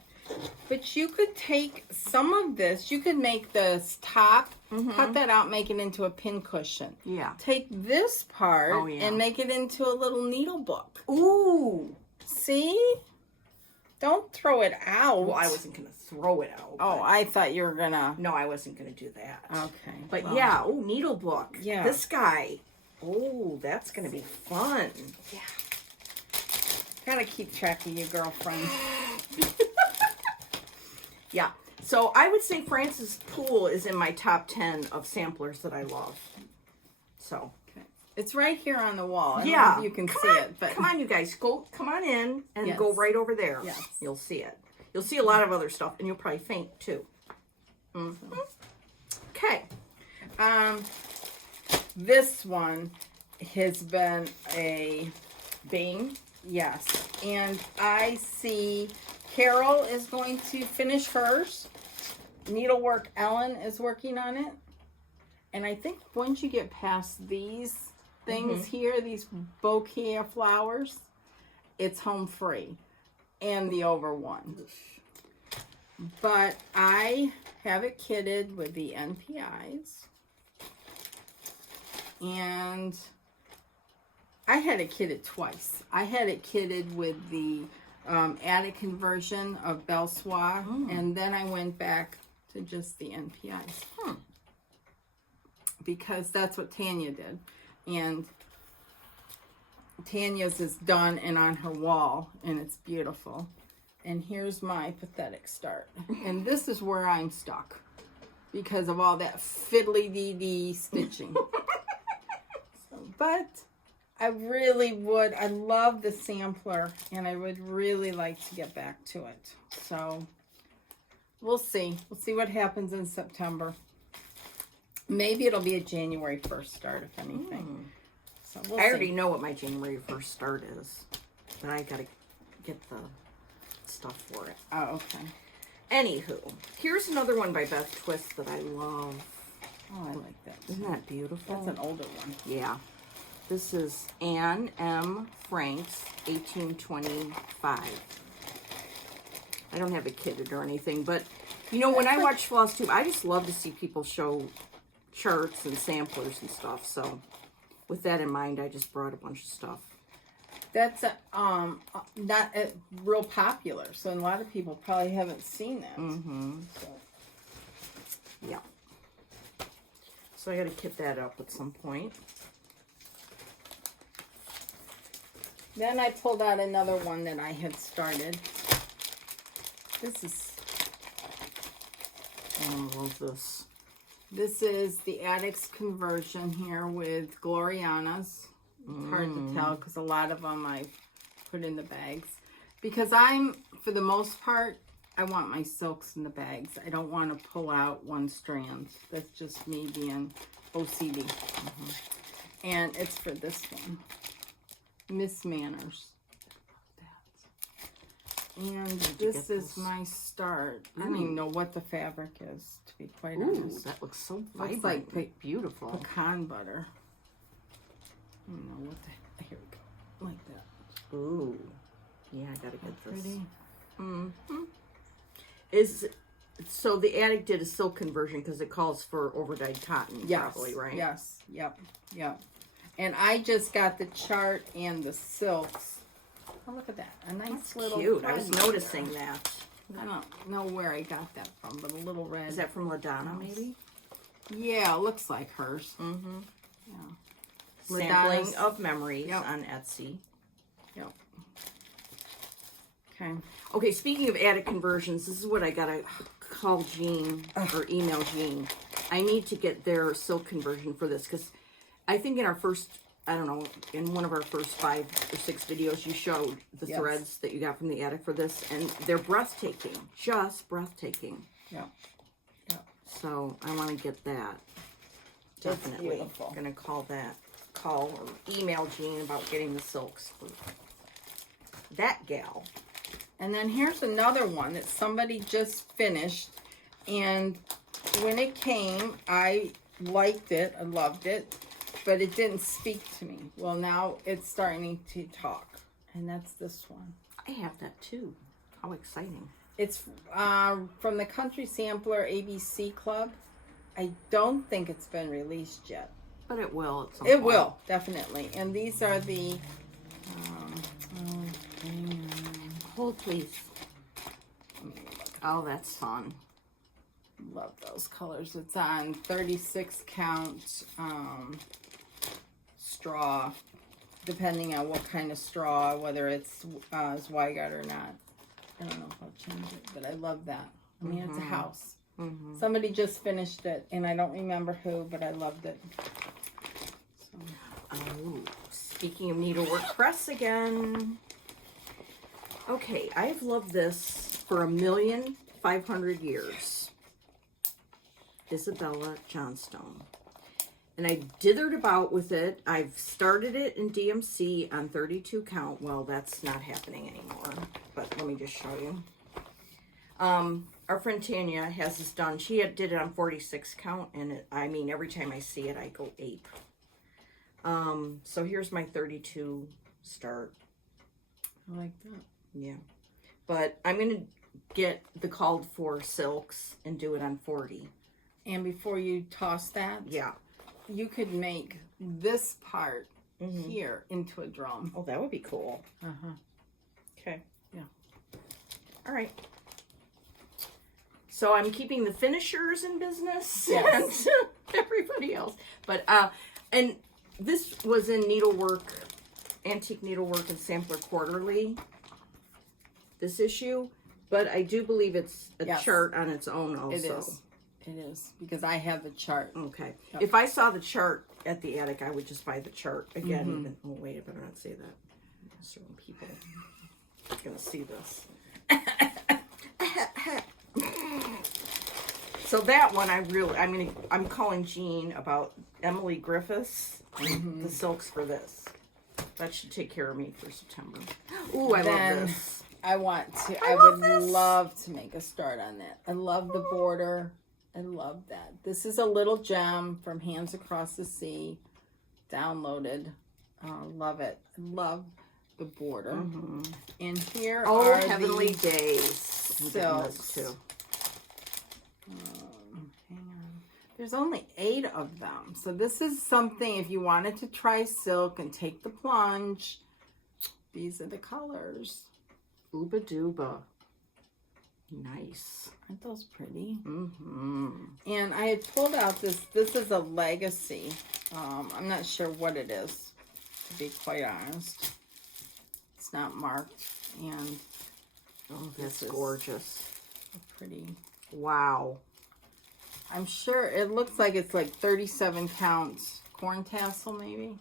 But you could take some of this. You could make this top, cut that out, make it into a pin cushion. Yeah. Take this part and make it into a little needle book. Ooh. See? Don't throw it out. Well, I wasn't going to throw it out. Oh, I thought you were going to. No, I wasn't going to do that. Okay. But yeah, oh, needle book. Yeah. This guy. Oh, that's going to be fun. Yeah. Gotta keep track of your girlfriend. Yeah. So I would say Francis Poole is in my top 10 of samplers that I love. So. Okay. It's right here on the wall. I don't Yeah. know if you can see it. But come on, you guys. Come on in and Yes. go right over there. Yes. You'll see it. You'll see a lot of other stuff, and you'll probably faint, too. Okay. This one has been a Bing. yes. And I see Carol is going to finish hers. Needlework Ellen is working on it. And I think once you get past these things here, these bouquet of flowers, it's home free. And the over one. But I have it kitted with the NPIs. And I had it kitted twice. I had it kitted with the attic conversion of Belsoir, and then I went back to just the NPIs. Because that's what Tanya did. And Tanya's is done and on her wall, and it's beautiful. And here's my pathetic start. And this is where I'm stuck because of all that fiddly-dee-dee stitching. But I really would. I love the sampler, and I would really like to get back to it. So we'll see. We'll see what happens in September. Maybe it'll be a January 1st start, if anything. So we'll I already know what my January 1st start is, but I gotta get the stuff for it. Oh, okay. Anywho, here's another one by Beth Twist that I love. Oh, I like that. Isn't that beautiful? That's an older one. Yeah. This is Anne M. Frank's 1825. I don't have it kitted or anything, but you know, when I watch FlossTube, I just love to see people show charts and samplers and stuff. So with that in mind, I just brought a bunch of stuff. That's not real popular, so a lot of people probably haven't seen that. So. Yeah. So I got to kit that up at some point. Then I pulled out another one that I had started. This is... I love this. This is the Addicts conversion here with Gloriana's. It's hard to tell because a lot of them I put in the bags. Because for the most part, I want my silks in the bags. I don't want to pull out one strand. That's just me being OCD. And it's for this one. Miss Manners. And this is my start. I don't even know what the fabric is, to be quite honest. That looks so Looks vibrant, like beautiful. pecan butter. I don't know what the... Here we go. Like that. Ooh. Yeah, I gotta get this. Pretty. So the Attic did a silk conversion because it calls for overdyed cotton, Yes. probably, right? Yes. Yep. Yep. And I just got the chart and the silks. Oh, look at that. A nice That's little... cute. I was red noticing there. that. I don't know where I got that from, but a little red. Is that from LaDonna, maybe? Yeah, it looks like hers. Mm-hmm. Yeah. Sampling LaDonna's... of Memories Yep. on Etsy. Yep. Okay. Okay, speaking of attic conversions, this is what I gotta call Jean or email Jean. I need to get their silk conversion for this because I think in our first, I don't know, in one of our first 5 or 6 videos, you showed the Yes. threads that you got from the attic for this, and they're breathtaking, just breathtaking. Yeah. Yeah. So I want to get that. That's Definitely. beautiful. Gonna call or email Jean about getting the silks for that gal. And then here's another one that somebody just finished. And when it came, I liked it. I loved it. But it didn't speak to me. Well, now it's starting to talk. And that's this one. I have that too. How exciting. It's from the Country Sampler ABC Club. I don't think it's been released yet. But it will at some It point. will, definitely. And these are the... Hold, please. Oh, that's fun. Love those colors. It's on 36 count straw, depending on what kind of straw, whether it's Zweigart or not. I don't know if I'll change it, but I love that. I mean, it's a house. Somebody just finished it, and I don't remember who, but I loved it. So. Oh, speaking of needlework press again. Okay, I've loved this for 1,500,000 years. Isabella Johnstone. And I dithered about with it. I've started it in DMC on 32 count. Well, that's not happening anymore. But let me just show you. Our friend Tanya has this done. She did it on 46 count. And I mean, every time I see it, I go ape. So here's my 32 start. I like that. Yeah. But I'm going to get the called for silks and do it on 40. And before you toss that, Yeah. you could make this part here into a drum. Oh, that would be cool. Okay. Yeah. All right. So I'm keeping the finishers in business Yes. and everybody else. But, and this was in Needlework, Antique Needlework and Sampler Quarterly, this issue. But I do believe it's a chart on its own also. It is. It is. Because I have the chart. Okay. Yep. If I saw the chart at the attic, I would just buy the chart again. Even, oh, wait, I better not say that. Certain people are going to see this. So that one, I'm calling Jean about Emily Griffiths and the silks for this. That should take care of me for September. Ooh, I love this. I want to. I would love this. love to make a start on that. I love the border. I love that. This is a little gem from Hands Across the Sea. Downloaded. Love it. Love the border. And here are Heavenly the Days. I'm getting this silks. too. Hang on. There's only 8 of them. So this is something, if you wanted to try silk and take the plunge, these are the colors. Ooba dooba. Nice. Aren't those pretty? Mm-hmm. And I had pulled out this is a legacy. I'm not sure what it is, to be quite honest. It's not marked. And Oh, that's gorgeous. pretty. Wow. I'm sure it looks like it's like 37 counts corn tassel, maybe.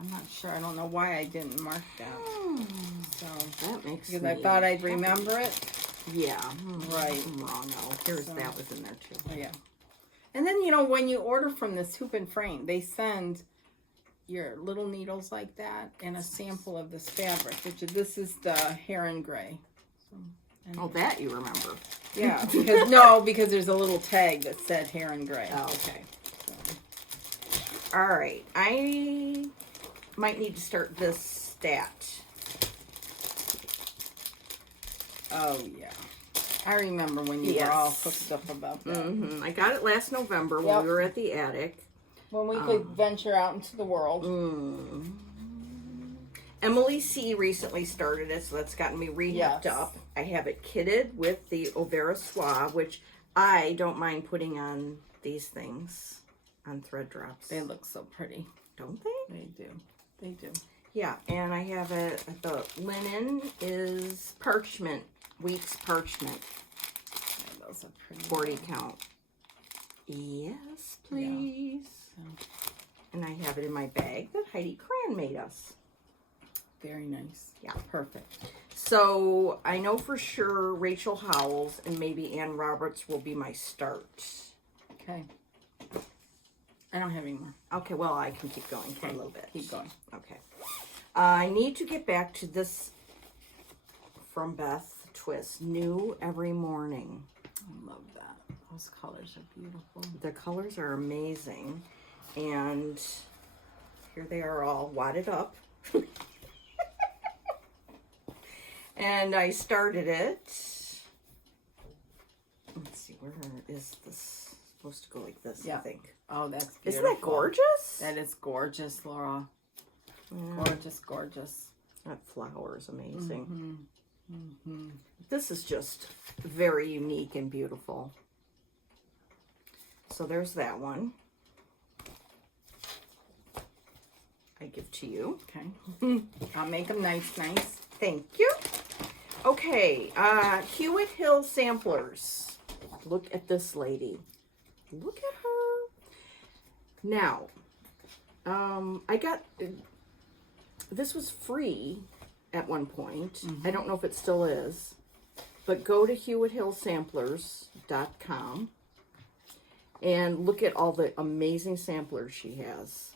I'm not sure. I don't know why I didn't mark that. So That makes because me I thought I'd remember it. Yeah. Right. I'm wrong though. Here's that was in there too. Oh, yeah. And then, you know, when you order from this Hoop and Frame, they send your little needles like that and a sample of this fabric, which this is the Heron Gray. So, Oh, that you remember. yeah, because there's a little tag that said Heron Gray. Oh, okay. So. All right. I might need to start this stat. Oh, yeah. I remember when you were all hooked up about that. I got it last November when we were at the attic. When we could venture out into the world. Emily C. recently started it, so that's gotten me re-hooked up. I have it kitted with the Overa Soie, which I don't mind putting on these things, on thread drops. They look so pretty. Don't they? They do. They do. Yeah, and I have it, the linen is parchment, Weeks parchment, Yeah, those are pretty. 40 count. Yes, please. Yeah. And I have it in my bag that Heidi Cran made us. Very nice. Yeah. Perfect. So I know for sure Rachel Howells and maybe Ann Roberts will be my start. Okay. I don't have any more. Okay, well, I can keep going for a little bit. Keep going. Okay. I need to get back to this from Beth Twist. New every morning. I love that. Those colors are beautiful. The colors are amazing. And here they are all wadded up. And I started it. Let's see, where is this supposed to go like this, Yeah. I think. Oh, that's beautiful. Isn't that gorgeous? That is gorgeous, Laura. Yeah. Gorgeous, gorgeous. That flower is amazing. Mm-hmm. Mm-hmm. This is just very unique and beautiful. So there's that one. I give to you. Okay. I'll make them nice. Thank you. Okay, Hewitt Hill Samplers. Look at this lady. Look at her. Now, I got, this was free at one point. Mm-hmm. I don't know if it still is, but go to HewittHillSamplers.com and look at all the amazing samplers she has.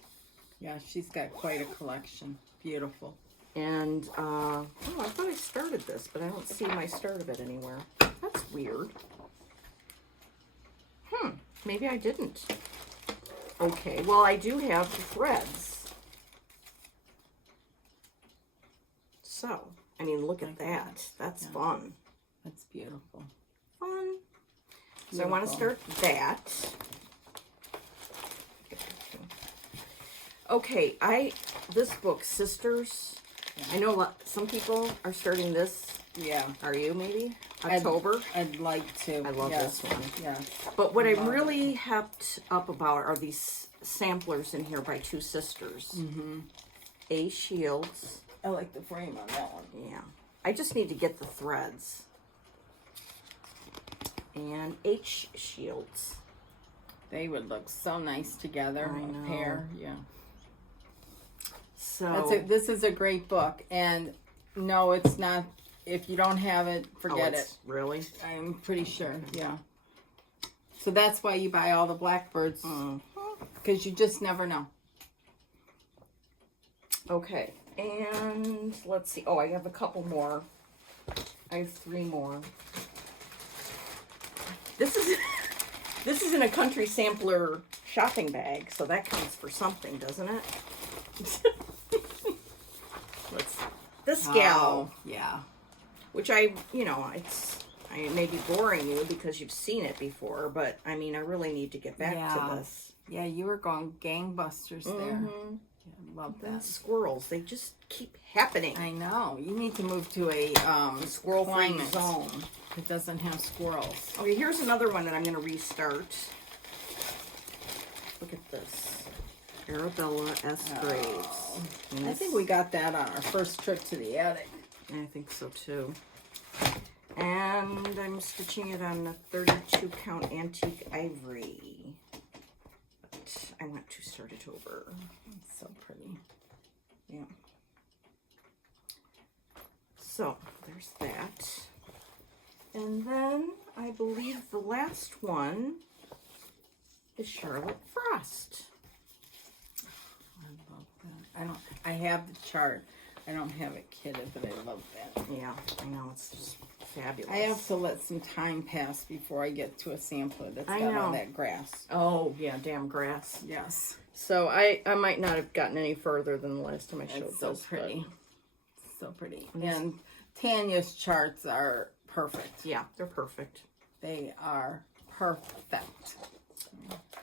Yeah, she's got quite a collection. Beautiful. And, oh, I thought I started this, but I don't see my start of it anywhere. That's weird. Maybe I didn't. Okay, well, I do have the threads. So, I mean, look at that. That's fun. That's beautiful. Fun. So I want to start that. Okay, this book, Sisters. I know some people are starting this. Yeah. Are you maybe? October? I'd like to. I love this one. Yeah. But what I'm really hepped up about are these samplers in here by two sisters. Mm-hmm. A. Shields. I like the frame on that one. Yeah. I just need to get the threads. And H. Shields. They would look so nice together. I A know. pair. Yeah. So This is a great book. And no, it's not. If you don't have it, forget it. Really? I'm pretty sure. Yeah. So that's why you buy all the Blackbirds. Because you just never know. Okay. And let's see. Oh, I have a couple more. I have 3 more. This is in a country sampler shopping bag, so that counts for something, doesn't it? This gal, yeah. which I may be boring you because you've seen it before, but I mean, I really need to get back to this. Yeah, you were going gangbusters there. Mm-hmm. Yeah, love that. Squirrels, they just keep happening. I know. You need to move to a Squirrel-free climate zone. It doesn't have squirrels. Okay, here's another one that I'm going to restart. Look at this. Arabella S. Graves. I think we got that on our first trip to the attic. I think so too. And I'm stitching it on a 32 count antique ivory. But I want to start it over. It's so pretty. Yeah. So there's that. And then I believe the last one is Charlotte Frost. I love that. I have the chart. I don't have it kitted, but I love that. Yeah, I know, it's just fabulous. I have to let some time pass before I get to a sampler that's I got know. all that grass. Oh, yeah, damn grass. Yes. So I might not have gotten any further than the last time I showed It's so this. pretty. So pretty. And Tanya's charts are perfect. Yeah, they're perfect. They are perfect.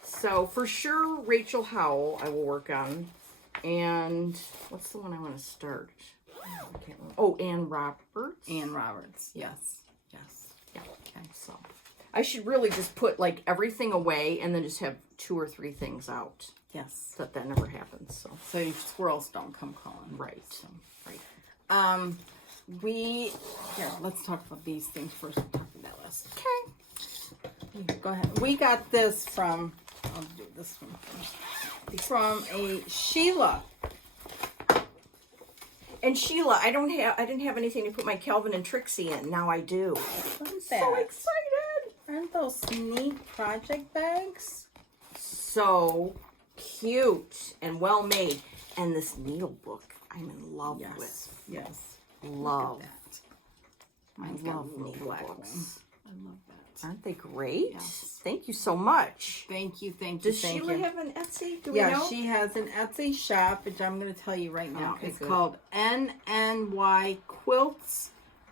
So for sure, Rachel Howell I will work on. And what's the one I want to start? I can't remember. Oh, Ann Roberts. Ann Roberts. Yes. Yes. Yeah. Okay. So I should really just put like everything away and then just have 2 or 3 things out. Yes. But that never happens. So your squirrels don't come calling. right. So. Right. Let's talk about these things first. We'll talk about that last. Okay. Go ahead. We got this from, I'll do this one first. From a Sheila. And Sheila, I didn't have anything to put my Calvin and Trixie in. Now I do. I'm So excited. Aren't those neat project bags? So cute and well made. And this needle book, I'm in love with. Yes. Love. Look at that. I Mine's got a love little needle black books. one. I love that. Aren't they great? Yes. Thank you so much. Thank you. Does Sheila have an Etsy? Do we know? She has an Etsy shop, which I'm going to tell you right now. Okay, it's good. called NNY Quilts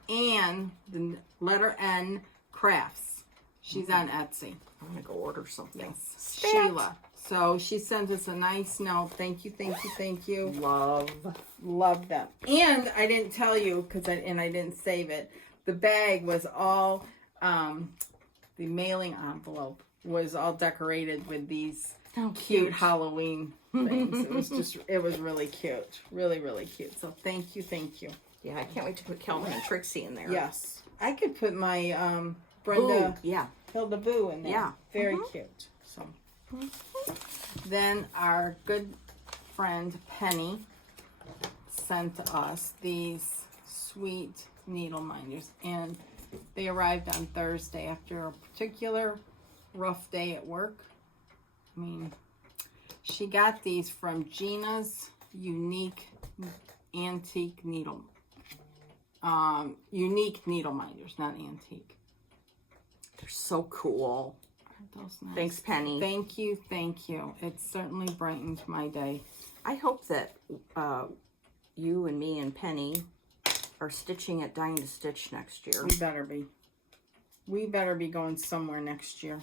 and the letter N Crafts. She's on Etsy. I'm gonna go order something. Yes, Stat. Sheila. So she sent us a nice note. Thank you, thank you, thank you. Love them. And I didn't tell you because I didn't save it. The bag was all the mailing envelope was all decorated with these cute Halloween things. It was really cute. Really, really cute. So thank you, thank you. Yeah, I can't wait to put Kelvin and Trixie in there. Yes. I could put my Brenda Hilda Boo in there. Yeah. Very cute. So then our good friend Penny sent us these sweet needle minders, and they arrived on Thursday after a particular rough day at work. I mean, she got these from Gina's Unique Antique Needle. Unique needle minders, not antique. They're so cool. Aren't those nice? Thanks, Penny. Thank you, thank you. It certainly brightened my day. I hope that you and me and Penny are stitching at Dying to Stitch next year. We better be. We better be going somewhere next year.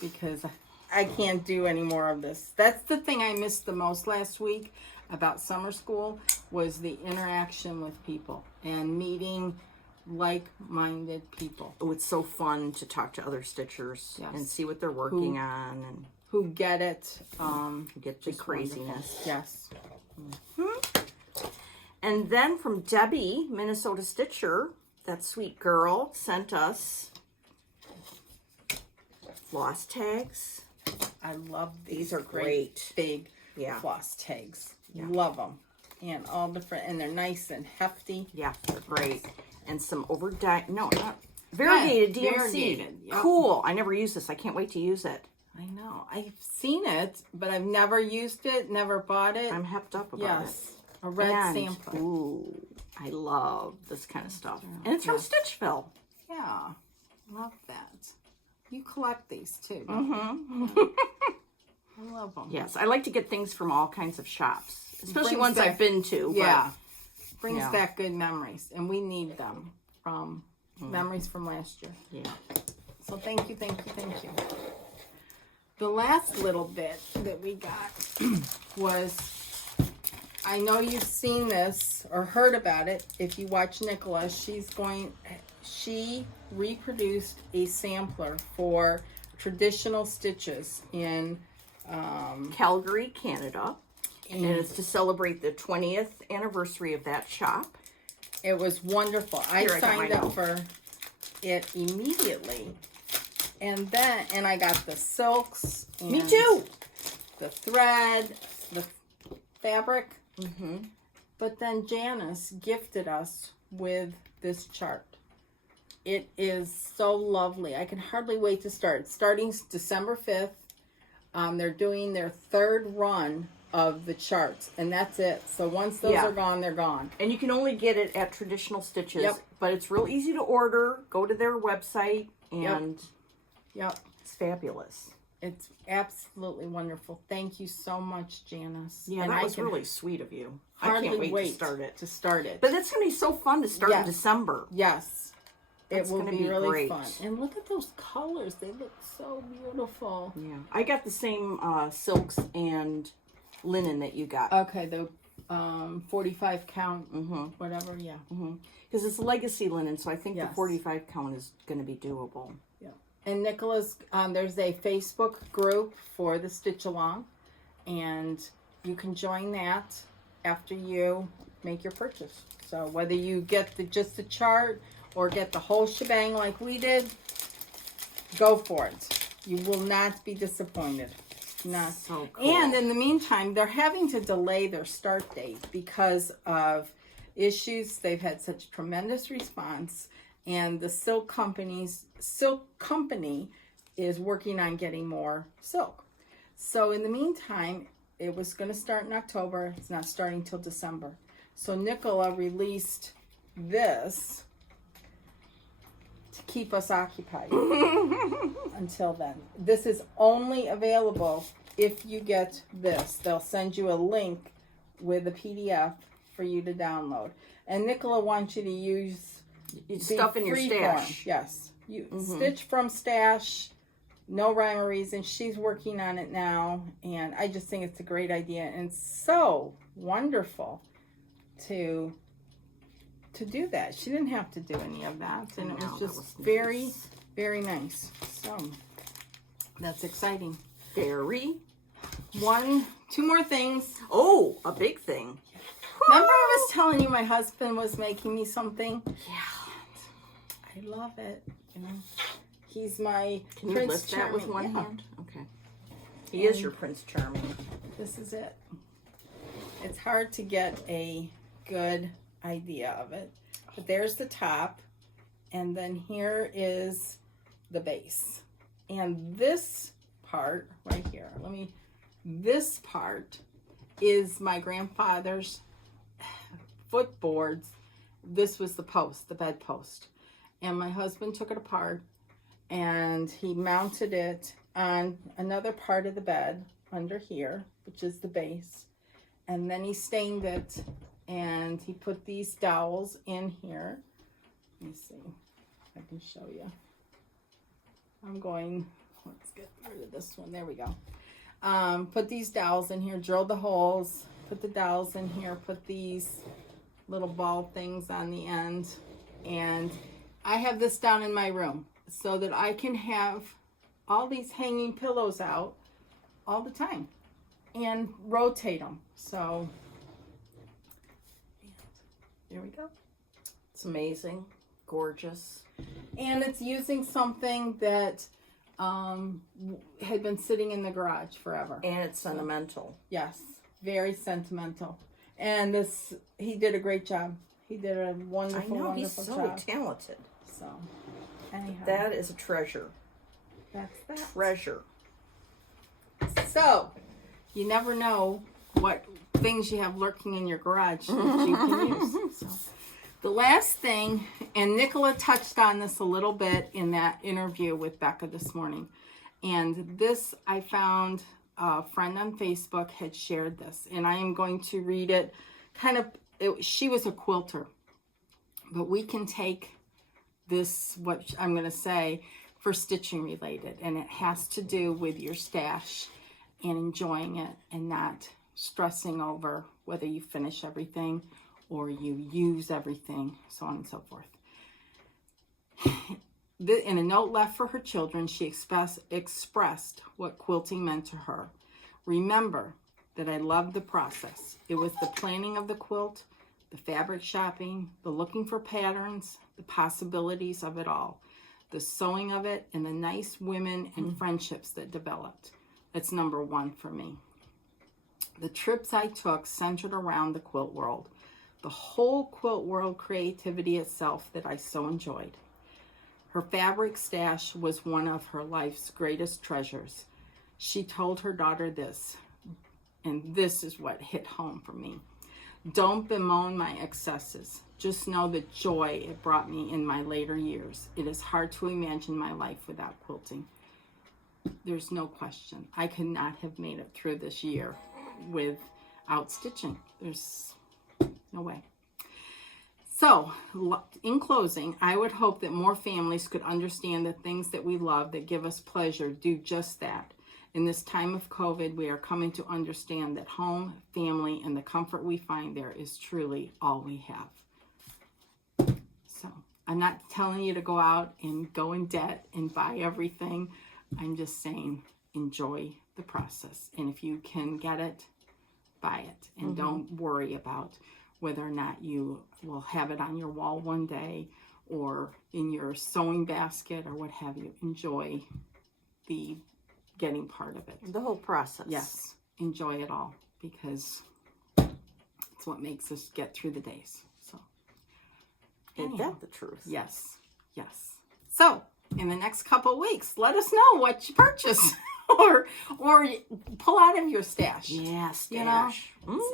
Because I can't do any more of this. That's the thing I missed the most last week about summer school, was the interaction with people and meeting like-minded people. Oh, it's so fun to talk to other stitchers and see what they're working on and who get it. Get the craziness. Wonderful. Yes. And then from Debbie, Minnesota Stitcher, that sweet girl, sent us floss tags. I love These are great. Big floss tags. Love them. And all different, and they're nice and hefty. Yeah, they're great. And some variegated DMC. Variegated, yep. Cool. I never used this. I can't wait to use it. I know. I've seen it, but I've never used it, never bought it. I'm hepped up about it. Yes. A red sampler. Ooh, I love this kind of stuff. And it's from Stitchville. Yeah. Love that. You collect these too. I love them. Yes, I like to get things from all kinds of shops, especially ones I've been to. Yeah. Brings back good memories, and we need them from memories from last year. Yeah. So thank you, thank you, thank you. The last little bit that we got was, I know you've seen this or heard about it. If you watch Nicola, she reproduced a sampler for traditional stitches in Calgary, Canada. And it's to celebrate the 20th anniversary of that shop. It was wonderful. I signed up for it immediately. And I got the silks. And me too. The thread, the fabric. But then Janice gifted us with this chart. It is so lovely. I can hardly wait to start. Starting December 5th, they're doing their third run of the charts, and that's it. So once those are gone, they're gone. And you can only get it at Traditional Stitches, but it's real easy to order. Go to their website, and it's fabulous. It's absolutely wonderful. Thank you so much, Janice. Yeah, and that was really sweet of you. I can't wait to start it. But it's going to be so fun to start in December. Yes. It will be really great. fun. And look at those colors. They look so beautiful. Yeah. I got the same silks and linen that you got. Okay, the 45 count, whatever, Because it's legacy linen, so I think the 45 count is going to be doable. Yeah. And Nicola's, there's a Facebook group for the Stitch Along, and you can join that after you make your purchase. So whether you get just the chart or get the whole shebang like we did, go for it. You will not be disappointed. Not so cool. And in the meantime, they're having to delay their start date because of issues. They've had such tremendous response, and the silk company is working on getting more silk. So in the meantime, it was going to start in October. It's not starting till December. So Nicola released this to keep us occupied until then. This is only available if you get this. They'll send you a link with a PDF for you to download. And Nicola wants you to use stuff in your stash. Yes. stitch from stash, no rhyme or reason. She's working on it now, and I just think it's a great idea, and it's so wonderful to do that. She didn't have to do any of that, and it was just very, very nice. So that's exciting. Very. 2 more things. Oh, a big thing. Remember I was telling you my husband was making me something? Yeah. I love it. You know, he's my Can you Prince lift Charming. that with one Yeah. hand? Okay. He is your Prince Charming. This is it. It's hard to get a good idea of it. But there's the top. And then here is the base. And this part right here, this part is my grandfather's footboards. This was the post, the bed post. And my husband took it apart and he mounted it on another part of the bed under here, which is the base. And then he stained it and he put these dowels in here. Let me see if I can show you. Let's get rid of this one. There we go. Put these dowels in here, drilled the holes, put the dowels in here, put these little ball things on the end. And I have this down in my room so that I can have all these hanging pillows out all the time and rotate them. So there we go. It's amazing. Gorgeous. And it's using something that had been sitting in the garage forever. And it's sentimental. Yes, very sentimental. And he did a great job. He did a wonderful, I know, wonderful he's so job. talented. So, anyhow. That is a treasure. That's that. Treasure. So, you never know what things you have lurking in your garage that you can use. So, the last thing, and Nicola touched on this a little bit in that interview with Becca this morning, and this I found a friend on Facebook had shared this, and I am going to read it. She was a quilter, but we can take this, what I'm going to say, for stitching related, and it has to do with your stash and enjoying it and not stressing over whether you finish everything or you use everything, so on and so forth. In a note left for her children, she expressed what quilting meant to her. Remember that I loved the process. It was the planning of the quilt, the fabric shopping, the looking for patterns, the possibilities of it all, the sewing of it, and the nice women and friendships that developed. That's number one for me. The trips I took centered around the quilt world. The whole quilt world creativity itself that I so enjoyed. Her fabric stash was one of her life's greatest treasures. She told her daughter this, and this is what hit home for me. Don't bemoan my excesses. Just know the joy it brought me in my later years. It is hard to imagine my life without quilting. There's no question. I could not have made it through this year without stitching. There's no way. So, in closing, I would hope that more families could understand the things that we love that give us pleasure do just that. In this time of COVID, we are coming to understand that home, family, and the comfort we find there is truly all we have. So, I'm not telling you to go out and go in debt and buy everything. I'm just saying enjoy the process. And if you can get it, buy it. And don't worry about whether or not you will have it on your wall one day or in your sewing basket or what have you. Enjoy the getting part of it. The whole process. Yes, enjoy it all because it's what makes us get through the days. So, Ain't that the truth? Yes, yes. So, in the next couple of weeks, let us know what you purchase or pull out of your stash. Yeah, stash. You know,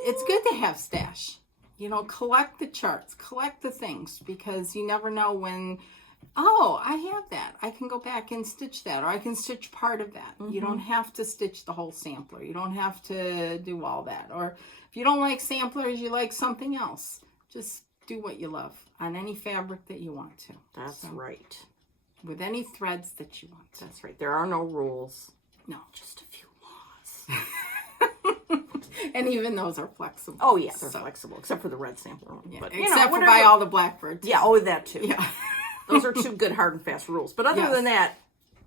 it's good to have stash. You know, collect the charts, collect the things, because you never know when, oh, I have that. I can go back and stitch that, or I can stitch part of that. You don't have to stitch the whole sampler. You don't have to do all that. Or if you don't like samplers, you like something else. Just do what you love on any fabric that you want to. That's right. with any threads that you want. That's right. There are no rules. No. Just a few laws. And even those are flexible. Oh, yeah, they're flexible, except for the red sampler one. Yeah, But, except for by all the blackbirds. Yeah, oh, that too. Yeah. Those are two good hard and fast rules. But other Yes. than that,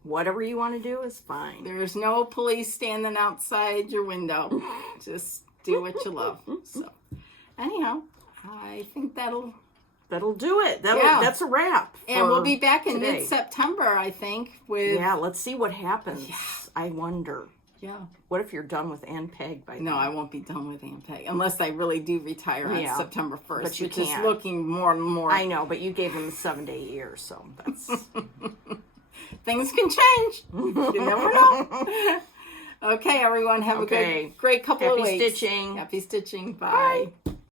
whatever you want to do is fine. There's no police standing outside your window. Just do what you love. So, anyhow, I think that'll do it. That's a wrap. And we'll be back in today. mid-September, I think. With Yeah, let's see what happens. Yeah. I wonder. Yeah. What if you're done with Ann Peg by then? No, I won't be done with Aunt Peg unless I really do retire on September 1st, but you which is can't. looking more and more. I know, but you gave them a 7-day year, so that's Things can change. You never know. Okay, everyone, have a great couple of weeks. Happy stitching. Happy stitching. Bye. Bye.